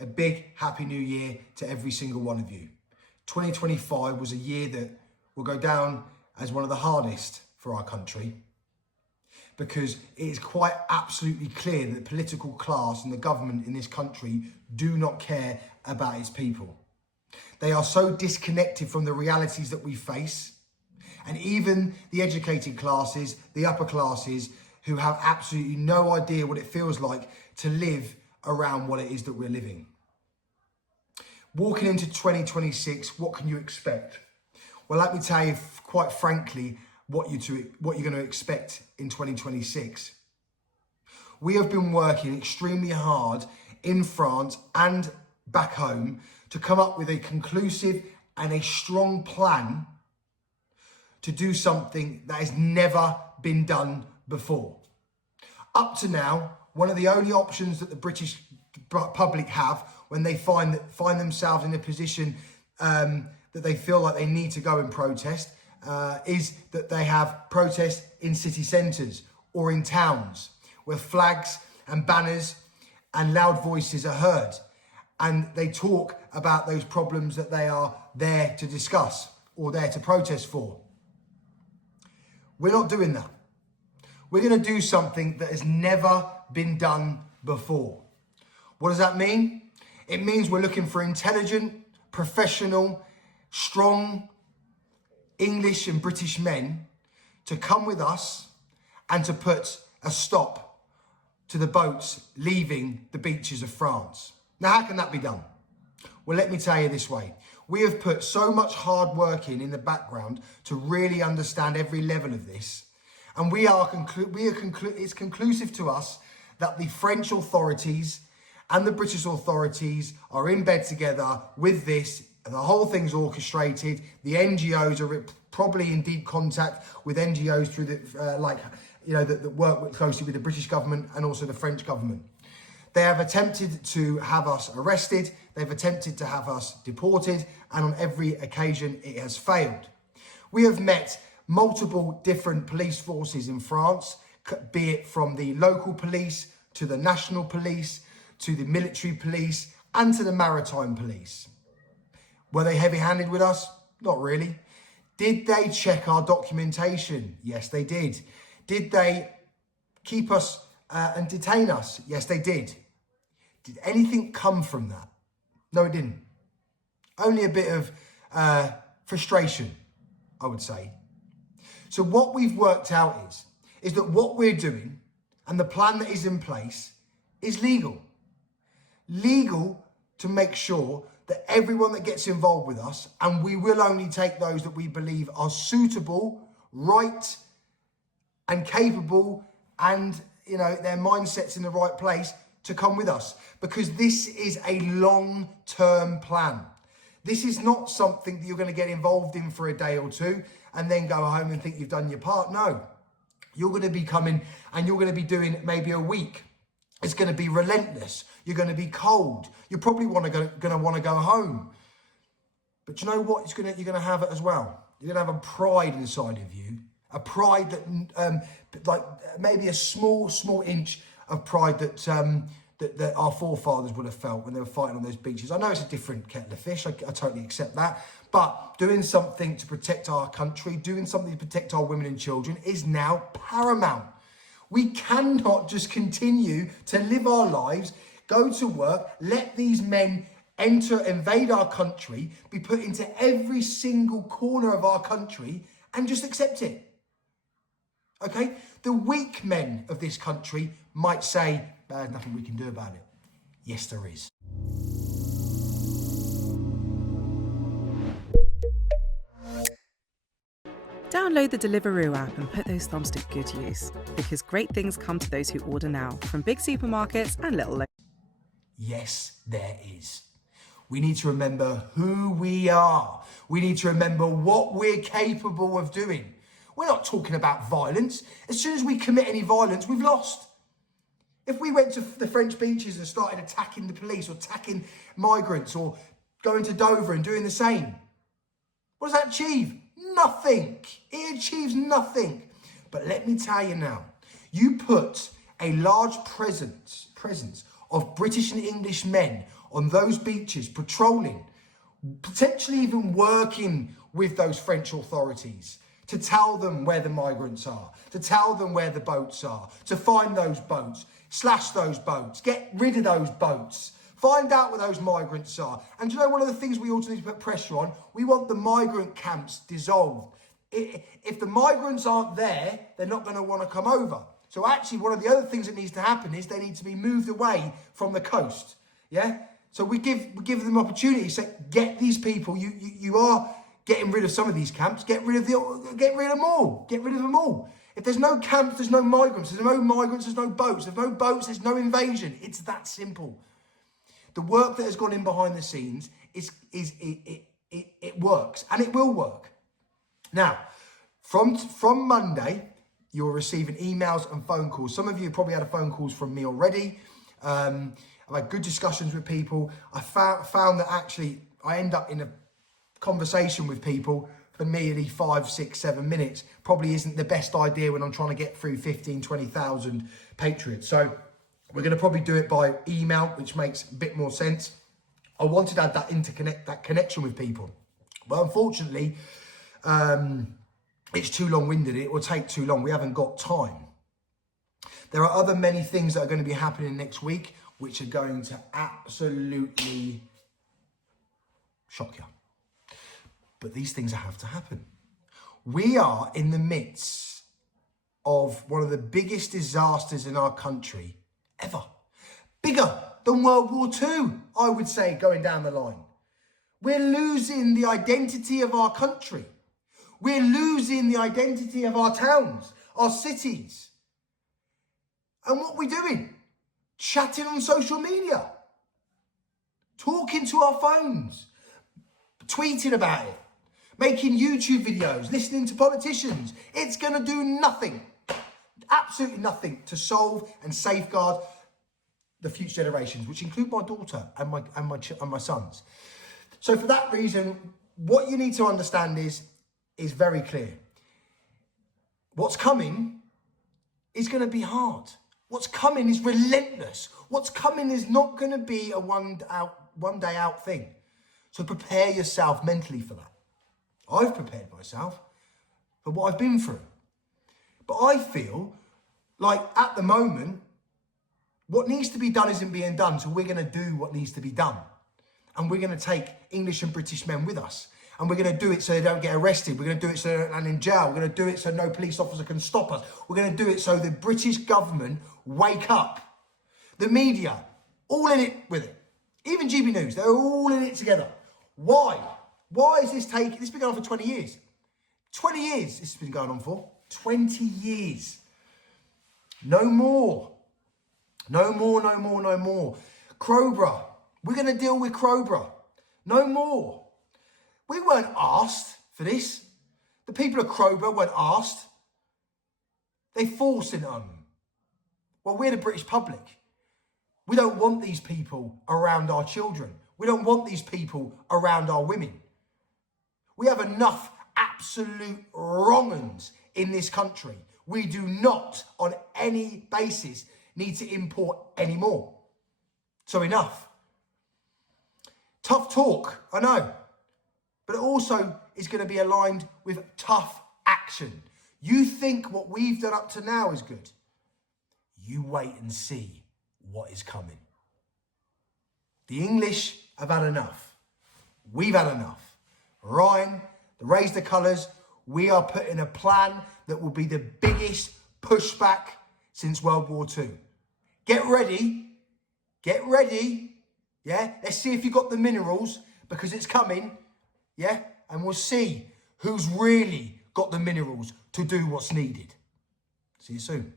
a big happy new year to every single one of you. 2025 was a year that will go down as one of the hardest for our country, because it is quite absolutely clear that the political class and the government in this country do not care about its people. They are so disconnected from the realities that we face, and even the educated classes, the upper classes, who have absolutely no idea what it feels like to live around what it is that we're living. Walking into 2026, what can you expect? Well, let me tell you, quite frankly, what you're going to expect in 2026. We have been working extremely hard in France and back home to come up with a conclusive and a strong plan to do something that has never been done before. Up to now, one of the only options that the British public have when they find themselves in a position that they feel like they need to go and protest is that they have protests in city centres or in towns where flags and banners and loud voices are heard, and they talk about those problems that they are there to discuss or there to protest for. We're not doing that. We're going to do something that has never been done before. What does that mean? It means we're looking for intelligent, professional, strong English and British men to come with us and to put a stop to the boats leaving the beaches of France. Now, how can that be done? Well, let me tell you this way. We have put so much hard work in the background to really understand every level of this. And it's conclusive to us that the French authorities and the British authorities are in bed together with this. The whole thing's orchestrated. The NGOs are probably in deep contact with NGOs through that work closely with the British government and also the French government. They have attempted to have us arrested. They've attempted to have us deported. And on every occasion, it has failed. We have met multiple different police forces in France, be it from the local police to the national police, to the military police, and to the maritime police. Were they heavy-handed with us? Not really. Did they check our documentation? Yes, they did. Did they keep us and detain us? Yes, they did. Did anything come from that? No, it didn't. Only a bit of frustration, I would say. So what we've worked out is that what we're doing and the plan that is in place is legal. Legal to make sure that everyone that gets involved with us, and we will only take those that we believe are suitable, right, and capable, and their mindset's in the right place to come with us, because this is a long-term plan. This is not something that you're going to get involved in for a day or two and then go home and think you've done your part. No, you're going to be coming and you're going to be doing maybe a week. It's going to be relentless. You're going to be cold. You're probably going to want to go home. But you know what? You're going to have it as well. You're going to have a pride inside of you, a pride that, like maybe a small inch of pride that our forefathers would have felt when they were fighting on those beaches. I know it's a different kettle of fish. I totally accept that. But doing something to protect our country, doing something to protect our women and children is now paramount. We cannot just continue to live our lives, go to work, let these men invade our country, be put into every single corner of our country and just accept it. Okay? The weak men of this country might say, there's nothing we can do about it. Yes, there is. Download the Deliveroo app and put those thumbs to good use, because great things come to those who order now, from big supermarkets and little... Yes, there is. We need to remember who we are. We need to remember what we're capable of doing. We're not talking about violence. As soon as we commit any violence, we've lost. If we went to the French beaches and started attacking the police or attacking migrants or going to Dover and doing the same, what does that achieve? Nothing. It achieves nothing. But let me tell you now, you put a large presence of British and English men on those beaches, patrolling, potentially even working with those French authorities to tell them where the migrants are, to tell them where the boats are, to find those boats, slash those boats, get rid of those boats, find out where those migrants are. And do you know one of the things we also need to put pressure on? We want the migrant camps dissolved. If the migrants aren't there, they're not going to want to come over. So actually, one of the other things that needs to happen is they need to be moved away from the coast. Yeah? So we give them opportunities. So get these people. You are getting rid of some of these camps. Get rid of them all. Get rid of them all. If there's no camps, there's no migrants. There's no migrants, there's no boats. There's no boats, there's no invasion. It's that simple. The work that has gone in behind the scenes it works, and it will work. Now, from Monday, you're receiving emails and phone calls. Some of you probably had phone calls from me already. I've had good discussions with people. I found that actually I end up in a conversation with people for nearly 5, 6, 7 minutes. Probably isn't the best idea when I'm trying to get through 15, 20,000 Patriots. So we're going to probably do it by email, which makes a bit more sense. I wanted to add that connection with people. But unfortunately, it's too long-winded. It will take too long. We haven't got time. There are many things that are going to be happening next week, which are going to absolutely shock you. But these things have to happen. We are in the midst of one of the biggest disasters in our country ever. Bigger than World War II, I would say, going down the line. We're losing the identity of our country. We're losing the identity of our towns, our cities. And what are we doing? Chatting on social media. Talking to our phones. Tweeting about it. Making YouTube videos. Listening to politicians. It's going to do nothing. Absolutely nothing to solve and safeguard the future generations, which include my daughter and my sons. So for that reason, what you need to understand is very clear. What's coming is going to be hard. What's coming is relentless. What's coming is not going to be a one day out thing. So prepare yourself mentally for that. I've prepared myself for what I've been through. But I feel like at the moment, what needs to be done isn't being done. So we're going to do what needs to be done. And we're going to take English and British men with us. And we're going to do it so they don't get arrested. We're going to do it so they're not in jail. We're going to do it so no police officer can stop us. We're going to do it so the British government wake up. The media, all in it with it. Even GB News, they're all in it together. Why? Why is this taking? This has been going on for 20 years. 20 years this has been going on for. 20 years. No more. No more, no more, no more. Crowborough. We're going to deal with Crowborough. No more. We weren't asked for this. The people of Crowborough weren't asked. They forced it on them. Well, we're the British public. We don't want these people around our children. We don't want these people around our women. We have enough absolute wrong-uns in this country. We do not, on any basis, need to import any more. So enough. Tough talk, I know. But it also is going to be aligned with tough action. You think what we've done up to now is good. You wait and see what is coming. The English have had enough. We've had enough. Ryan, the Raise the Colours, we are putting a plan that will be the biggest pushback since World War II. Get ready. Get ready. Yeah, let's see if you got the minerals because it's coming. Yeah, and we'll see who's really got the minerals to do what's needed. See you soon.